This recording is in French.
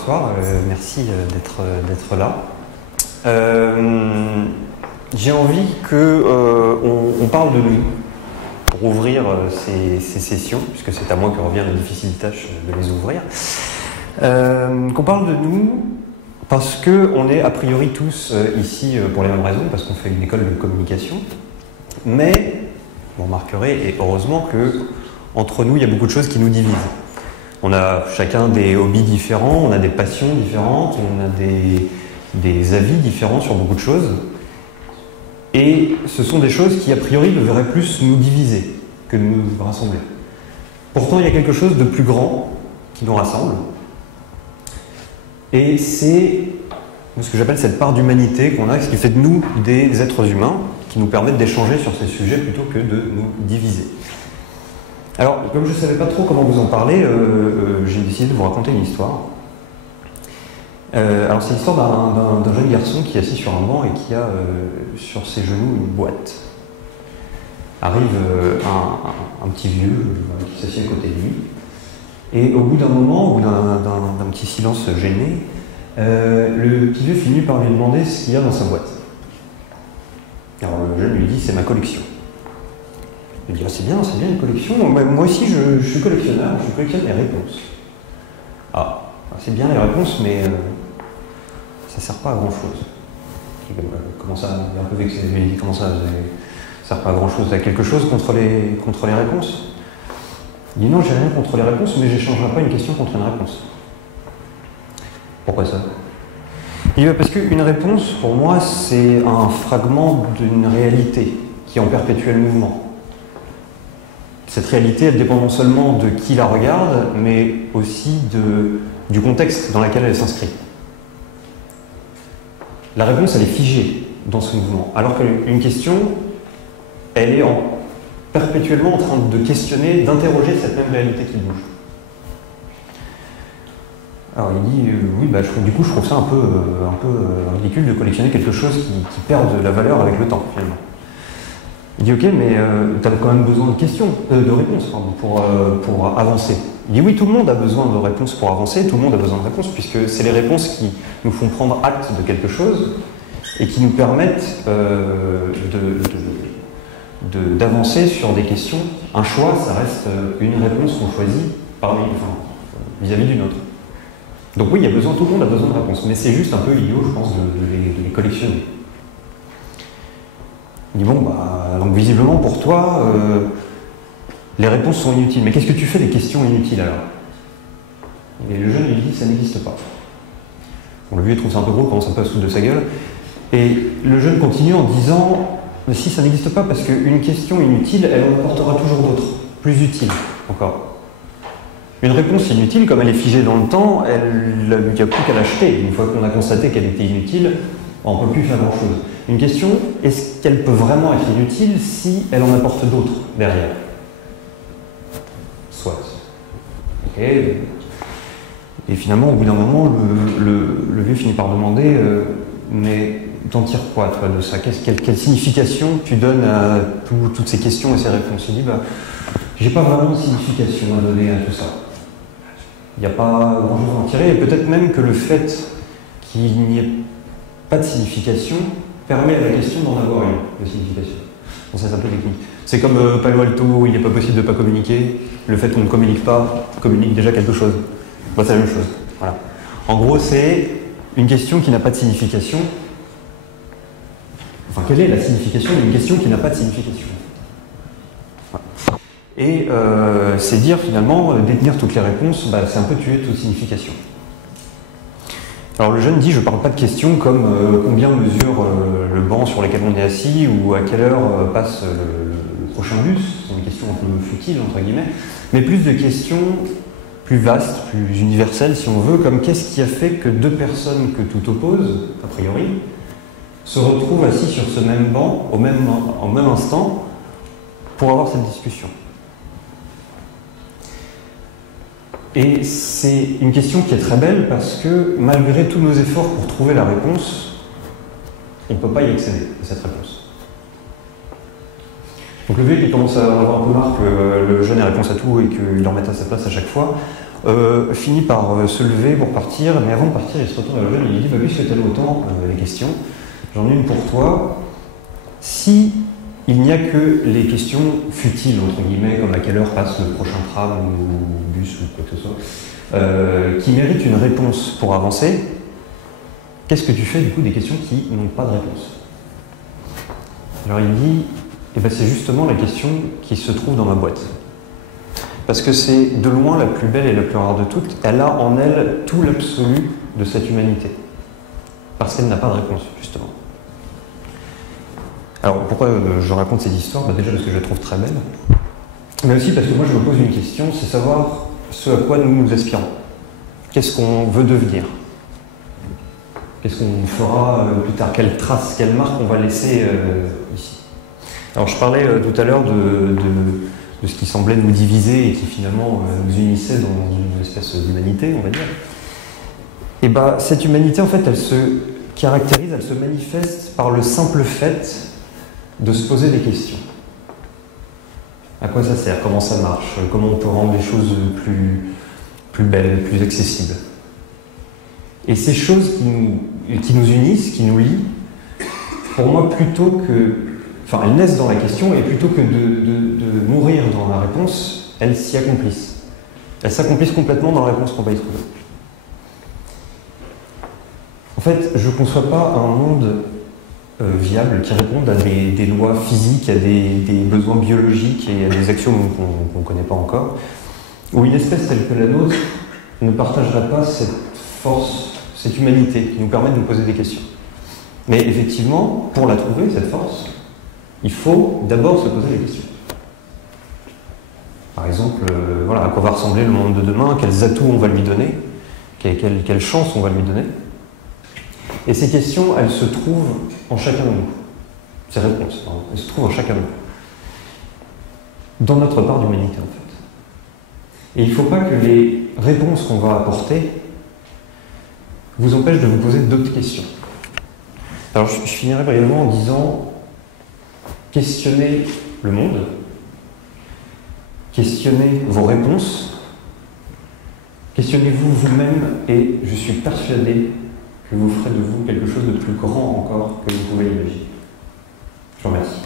bonsoir, merci d'être là. J'ai envie qu'on parle de nous pour ouvrir ces sessions, puisque c'est à moi que revient la difficile tâche de les ouvrir. Qu'on parle de nous parce qu'on est a priori tous ici pour les mêmes raisons, parce qu'on fait une école de communication, mais vous remarquerez, et heureusement, qu'entre nous, il y a beaucoup de choses qui nous divisent. On a chacun des hobbies différents, on a des passions différentes, on a des avis différents sur beaucoup de choses. Et ce sont des choses qui, a priori, devraient plus nous diviser que nous rassembler. Pourtant, il y a quelque chose de plus grand qui nous rassemble. Et c'est ce que j'appelle cette part d'humanité qu'on a, ce qui fait de nous des êtres humains, qui nous permettent d'échanger sur ces sujets plutôt que de nous diviser. Alors, comme je ne savais pas trop comment vous en parler, j'ai décidé de vous raconter une histoire. Alors, c'est l'histoire d'un jeune garçon qui est assis sur un banc et qui a sur ses genoux une boîte. Arrive un petit vieux qui s'assied à côté de lui. Et au bout d'un moment, au bout d'un petit silence gêné, le petit vieux finit par lui demander ce qu'il y a dans sa boîte. Alors, le jeune lui dit « c'est ma collection ». Il dit ah, c'est bien une collection. Moi aussi, je suis collectionneur, je collectionne les réponses. Ah, c'est bien les réponses, mais ça ne sert pas à grand-chose. Comment ça, il est un peu vexé, mais il dit comment ça ne sert pas à grand-chose. Tu as quelque chose contre les réponses? Il dit non, j'ai rien contre les réponses, mais j'échangerai pas une question contre une réponse. Pourquoi ça? Il dit parce qu'une réponse, pour moi, c'est un fragment d'une réalité qui est en perpétuel mouvement. Cette réalité, elle dépend non seulement de qui la regarde, mais aussi du contexte dans lequel elle s'inscrit. La réponse, elle est figée dans ce mouvement, alors qu'une question, elle est perpétuellement en train de questionner, d'interroger cette même réalité qui bouge. Alors il dit, oui, du coup je trouve ça un peu ridicule de collectionner quelque chose qui perd de la valeur avec le temps, finalement. Il dit ok, mais tu as quand même besoin de questions, de réponses pour avancer. Il dit oui, tout le monde a besoin de réponses pour avancer, tout le monde a besoin de réponses, puisque c'est les réponses qui nous font prendre acte de quelque chose et qui nous permettent d'avancer sur des questions. Un choix, ça reste une réponse qu'on choisit vis-à-vis d'une autre. Donc oui, tout le monde a besoin de réponses, mais c'est juste un peu idiot, je pense, de les collectionner. Il dit bon, donc visiblement pour toi, les réponses sont inutiles. Mais qu'est-ce que tu fais des questions inutiles alors? Et le jeune lui dit ça n'existe pas. Bon, le vieux trouve ça un peu gros, commence un peu à se foutre de sa gueule. Et le jeune continue en disant mais si ça n'existe pas, parce qu'une question inutile, elle en apportera toujours d'autres, plus utiles encore. Une réponse inutile, comme elle est figée dans le temps, il n'y a plus qu'à l'acheter. Une fois qu'on a constaté qu'elle était inutile, on ne peut plus faire grand-chose. Une question, est-ce qu'elle peut vraiment être inutile si elle en apporte d'autres derrière? Soit. Okay. Et finalement, au bout d'un moment, le vieux finit par demander mais t'en tires quoi, toi, de ça? Quelle signification tu donnes à toutes ces questions et ces réponses? Il dit j'ai pas vraiment de signification à donner à tout ça. Il n'y a pas grand-chose à en tirer, et peut-être même que le fait qu'il n'y ait pas de signification permet à la question d'en avoir une, de signification. Bon, ça, c'est un peu technique. C'est comme Palo Alto, où il n'est pas possible de ne pas communiquer. Le fait qu'on ne communique pas communique déjà quelque chose. Bon, c'est la même chose. Voilà. En gros, c'est une question qui n'a pas de signification. Enfin, quelle est la signification d'une question qui n'a pas de signification? Voilà. Et c'est dire finalement, détenir toutes les réponses, c'est un peu tuer toute signification. Alors le jeune dit, je ne parle pas de questions comme combien mesure le banc sur lequel on est assis ou à quelle heure passe le prochain bus, c'est des questions un peu futiles entre guillemets, mais plus de questions plus vastes, plus universelles si on veut, comme qu'est-ce qui a fait que deux personnes que tout oppose, a priori, se retrouvent assis sur ce même banc au même instant pour avoir cette discussion. Et c'est une question qui est très belle parce que malgré tous nos efforts pour trouver la réponse, on ne peut pas y accéder à cette réponse. Donc le vieux qui commence à avoir un peu marre que le jeune ait réponse à tout et qu'il le remette à sa place à chaque fois, finit par se lever pour partir, mais avant de partir, il se retourne vers le jeune et il lui dit bah, puisque tu as autant les questions, j'en ai une pour toi. Si il n'y a que les questions futiles, entre guillemets, comme à quelle heure passe le prochain tram ou bus ou quoi que ce soit, qui méritent une réponse pour avancer, qu'est-ce que tu fais du coup des questions qui n'ont pas de réponse? Alors il dit, eh ben, c'est justement la question qui se trouve dans ma boîte. Parce que c'est de loin la plus belle et la plus rare de toutes, elle a en elle tout l'absolu de cette humanité. Parce qu'elle n'a pas de réponse, justement. Alors pourquoi je raconte ces histoires? Déjà parce que je les trouve très belles, mais aussi parce que moi je me pose une question, c'est savoir ce à quoi nous nous aspirons. Qu'est-ce qu'on veut devenir? Qu'est-ce qu'on fera plus tard? Quelle trace, quelle marque on va laisser ici? Alors je parlais tout à l'heure de ce qui semblait nous diviser et qui finalement nous unissait dans une espèce d'humanité, on va dire. Et bien cette humanité en fait elle se caractérise, elle se manifeste par le simple fait de se poser des questions. À quoi ça sert? Comment ça marche? Comment on peut rendre les choses plus belles, plus accessibles? Et ces choses qui nous unissent, qui nous lient, pour moi, plutôt que... Enfin, elles naissent dans la question, et plutôt que de mourir dans la réponse, elles s'y accomplissent. Elles s'accomplissent complètement dans la réponse qu'on va y trouver. En fait, je ne conçois pas un monde viable qui réponde à des lois physiques, à des besoins biologiques et à des axiomes qu'on ne connaît pas encore, où une espèce telle que la nôtre ne partagerait pas cette force, cette humanité qui nous permet de nous poser des questions. Mais effectivement, pour la trouver, cette force, il faut d'abord se poser des questions. Par exemple, voilà, à quoi va ressembler le monde de demain, quels atouts on va lui donner, quelle chance on va lui donner. Et ces questions, elles se trouvent en chacun de nous. Ces réponses, pardon, elles se trouvent en chacun de nous. Dans notre part d'humanité, en fait. Et il ne faut pas que les réponses qu'on va apporter vous empêchent de vous poser d'autres questions. Alors, je finirai brièvement en disant, questionnez le monde, questionnez vos réponses, questionnez-vous vous-même, et je suis persuadé que vous ferez de vous quelque chose de plus grand encore que vous pouvez imaginer. Je vous remercie.